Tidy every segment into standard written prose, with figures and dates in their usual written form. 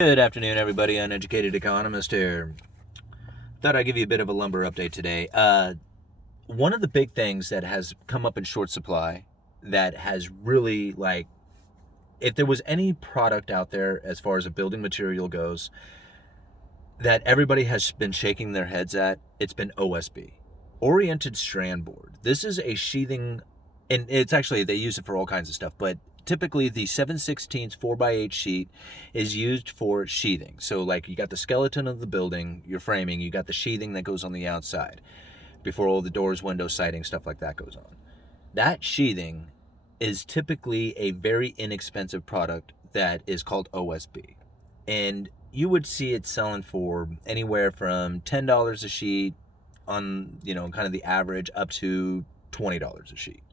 Good afternoon, everybody. Uneducated Economist here. Thought I'd give you a bit of a lumber update today. One of the big things that has come up in short supply that has really, if there was any product out there as far as a building material goes that everybody has been shaking their heads at, it's been OSB, oriented strand board. This is a sheathing, and it's actually, they use it for all kinds of stuff, but typically the 7/16 4x8 sheet is used for sheathing. So like you got the skeleton of the building, your framing, you got the sheathing that goes on the outside before all the doors, windows, siding, stuff like that goes on. That sheathing is typically a very inexpensive product that is called OSB. And you would see it selling for anywhere from $10 a sheet on, kind of the average, up to $20 a sheet.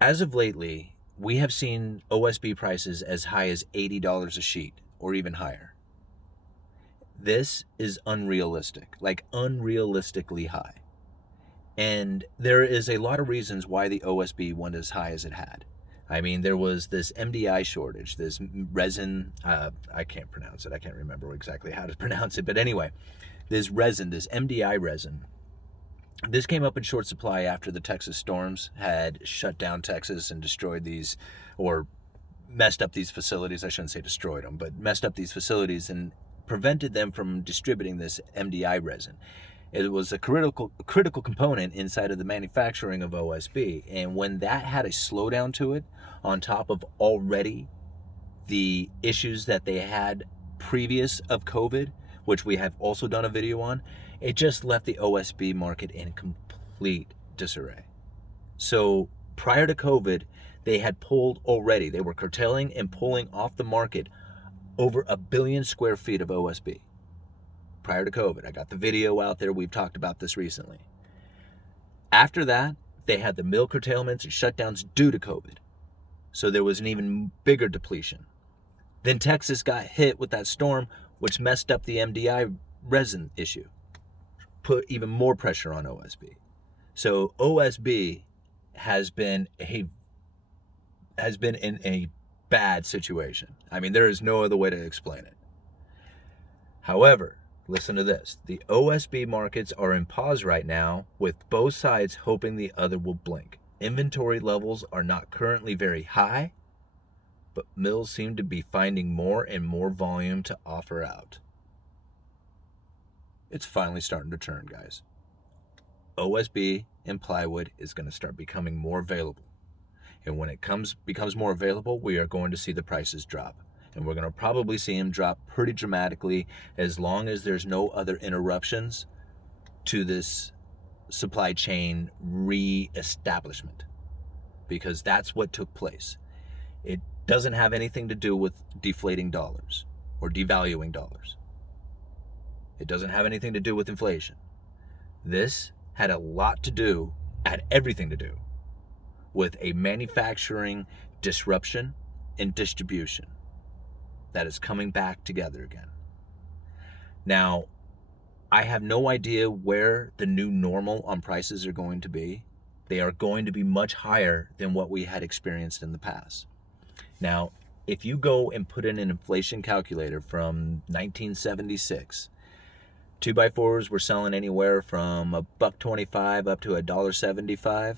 As of lately, we have seen OSB prices as high as $80 a sheet or even higher. This is unrealistic, like unrealistically high. And there is a lot of reasons why the OSB went as high as it had. I mean, there was this MDI shortage, this resin, I can't pronounce it. I can't remember exactly how to pronounce it. But anyway, this resin, this MDI resin, this came up in short supply after the Texas storms had shut down Texas and destroyed these, or messed up these facilities. I shouldn't say destroyed them, but messed up these facilities and prevented them from distributing this MDI resin. It was a critical component inside of the manufacturing of OSB. And when that had a slowdown to it, on top of already the issues that they had previous of COVID, which we have also done a video on, it just left the OSB market in complete disarray. So prior to COVID, they had pulled already, they were curtailing and pulling off the market over 1 billion square feet of OSB. Prior to COVID, I got the video out there, we've talked about this recently. After that, they had the mill curtailments and shutdowns due to COVID. So there was an even bigger depletion. Then Texas got hit with that storm, which messed up the MDI resin issue, put even more pressure on OSB. So OSB has been in a bad situation. I mean, there is no other way to explain it. However, listen to this. The OSB markets are in pause right now, with both sides hoping the other will blink. Inventory levels are not currently very high, but mills seem to be finding more and more volume to offer out. It's finally starting to turn, guys. OSB and plywood is going to start becoming more available. And when it becomes more available, we are going to see the prices drop. And we're going to probably see them drop pretty dramatically as long as there's no other interruptions to this supply chain re-establishment. Because that's what took place. It doesn't have anything to do with deflating dollars or devaluing dollars. It doesn't have anything to do with inflation. This had everything to do with a manufacturing disruption and distribution that is coming back together again. Now, I have no idea where the new normal on prices are going to be. They are going to be much higher than what we had experienced in the past. Now, if you go and put in an inflation calculator from 1976, 2x4s were selling anywhere from $1.25 up to $1.75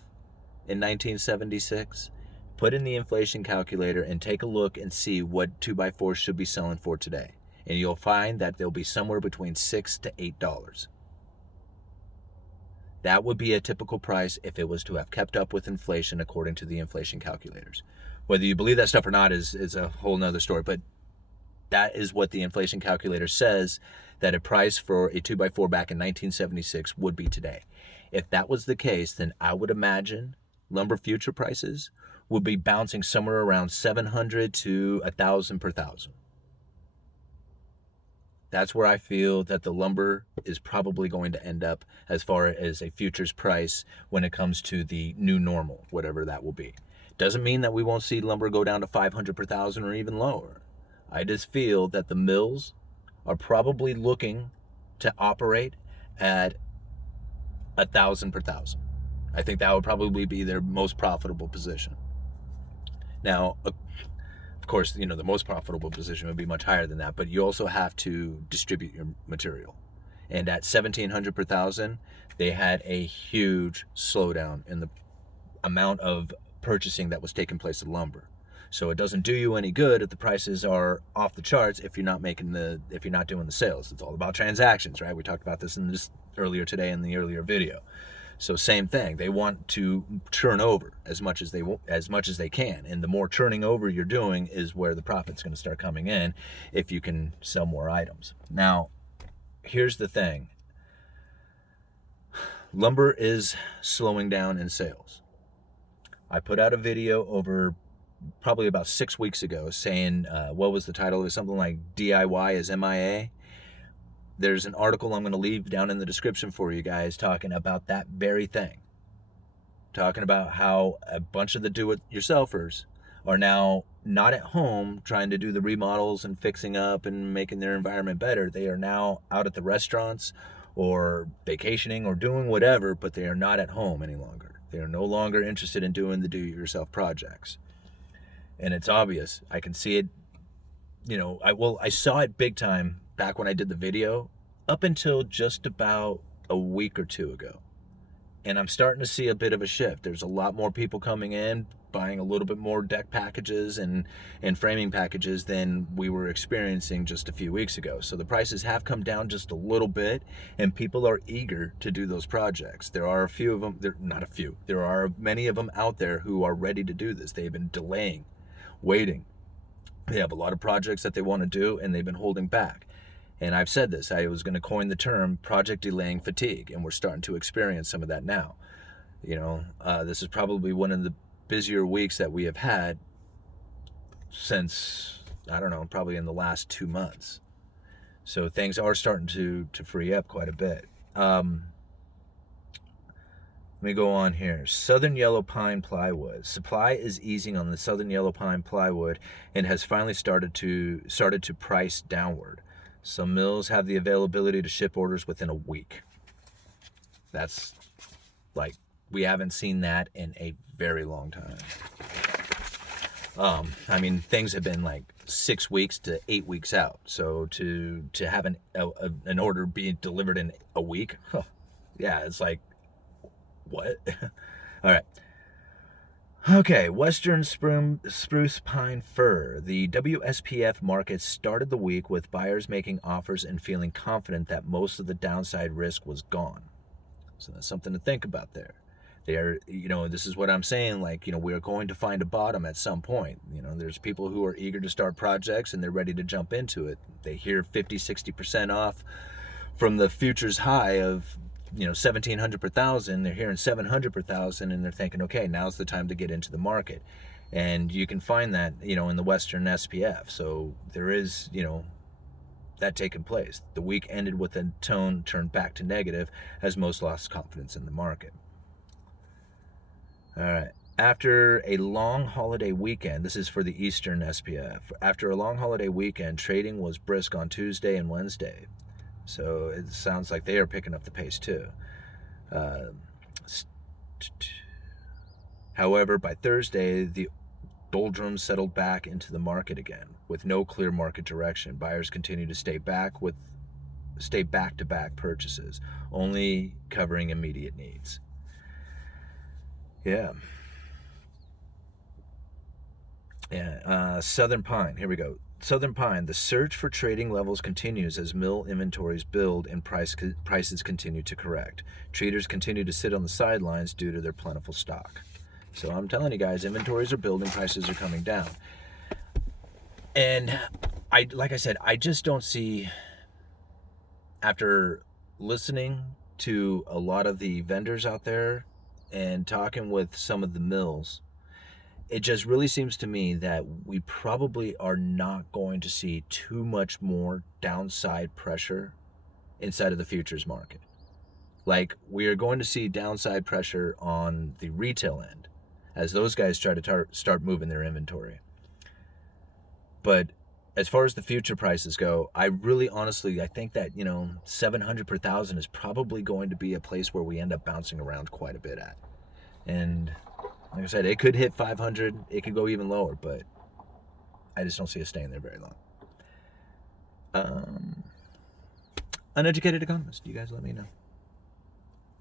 in 1976. Put in the inflation calculator and take a look and see what 2x4s should be selling for today. And you'll find that they'll be somewhere between $6 to $8. That would be a typical price if it was to have kept up with inflation according to the inflation calculators. Whether you believe that stuff or not is a whole nother story, but that is what the inflation calculator says that a price for a 2x4 back in 1976 would be today. If that was the case, then I would imagine lumber future prices would be bouncing somewhere around $700 to $1,000 per thousand. That's where I feel that the lumber is probably going to end up as far as a futures price when it comes to the new normal, whatever that will be. Doesn't mean that we won't see lumber go down to $500 per thousand or even lower. I just feel that the mills are probably looking to operate at $1,000 per thousand. I think that would probably be their most profitable position. Now, of course, the most profitable position would be much higher than that, but you also have to distribute your material. And at 1,700 per thousand, they had a huge slowdown in the amount of purchasing that was taking place of lumber. So it doesn't do you any good if the prices are off the charts if you're not doing the sales. It's all about transactions, right? We talked about this earlier today in the earlier video. So same thing. They want to turn over as much as they can, and the more turning over you're doing is where the profit's going to start coming in if you can sell more items. Now, here's the thing. Lumber is slowing down in sales. I put out a video over probably about 6 weeks ago saying, what was the title? It was something like DIY is MIA. There's an article I'm going to leave down in the description for you guys talking about that very thing. Talking about how a bunch of the do-it-yourselfers are now not at home trying to do the remodels and fixing up and making their environment better. They are now out at the restaurants or vacationing or doing whatever, but they are not at home any longer. They are no longer interested in doing the do-it-yourself projects. And it's obvious. I can see it. I saw it big time back when I did the video up until just about a week or two ago. And I'm starting to see a bit of a shift. There's a lot more people coming in, buying a little bit more deck packages and framing packages than we were experiencing just a few weeks ago. So the prices have come down just a little bit, and people are eager to do those projects. There are a few of them, there are many of them out there who are ready to do this. They've been delaying, waiting. They have a lot of projects that they want to do, and they've been holding back. And I've said this, I was going to coin the term project delaying fatigue, and we're starting to experience some of that now. This is probably one of the busier weeks that we have had since, I don't know, probably in the last 2 months. So things are starting to free up quite a bit. Let me go on here. Southern yellow pine plywood. Supply is easing on the southern yellow pine plywood and has finally started to price downward. Some mills have the availability to ship orders within a week. That's we haven't seen that in a very long time. Things have been 6 weeks to 8 weeks out. So to have an order be delivered in a week, yeah, it's like, what? All right. Okay, Western Spruce Pine Fir. The WSPF market started the week with buyers making offers and feeling confident that most of the downside risk was gone. So that's something to think about there. This is what I'm saying, we are going to find a bottom at some point. There's people who are eager to start projects and they're ready to jump into it. They hear 50-60% off from the futures high of 1,700 per thousand. They're hearing 700 per thousand, and they're thinking, okay, now's the time to get into the market. And you can find that in the Western SPF. So there is that taking place. The week ended with a tone turned back to negative as most lost confidence in the market. All right. After a long holiday weekend, this is for the Eastern SPF. After a long holiday weekend, trading was brisk on Tuesday and Wednesday. So it sounds like they are picking up the pace too. However, by Thursday, the doldrums settled back into the market again, with no clear market direction. Buyers continue to stay back-to-back purchases, only covering immediate needs. Yeah. Southern Pine. Here we go. Southern Pine. The search for trading levels continues as mill inventories build and prices continue to correct. Traders continue to sit on the sidelines due to their plentiful stock. So I'm telling you guys, inventories are building, prices are coming down. And like I said, I just don't see, after listening to a lot of the vendors out there and talking with some of the mills, it just really seems to me that we probably are not going to see too much more downside pressure inside of the futures market. We are going to see downside pressure on the retail end as those guys try to start moving their inventory. But as far as the future prices go, I think that 700 per thousand is probably going to be a place where we end up bouncing around quite a bit at. And like I said, it could hit 500, it could go even lower, but I just don't see us staying there very long. Uneducated Economist, you guys let me know.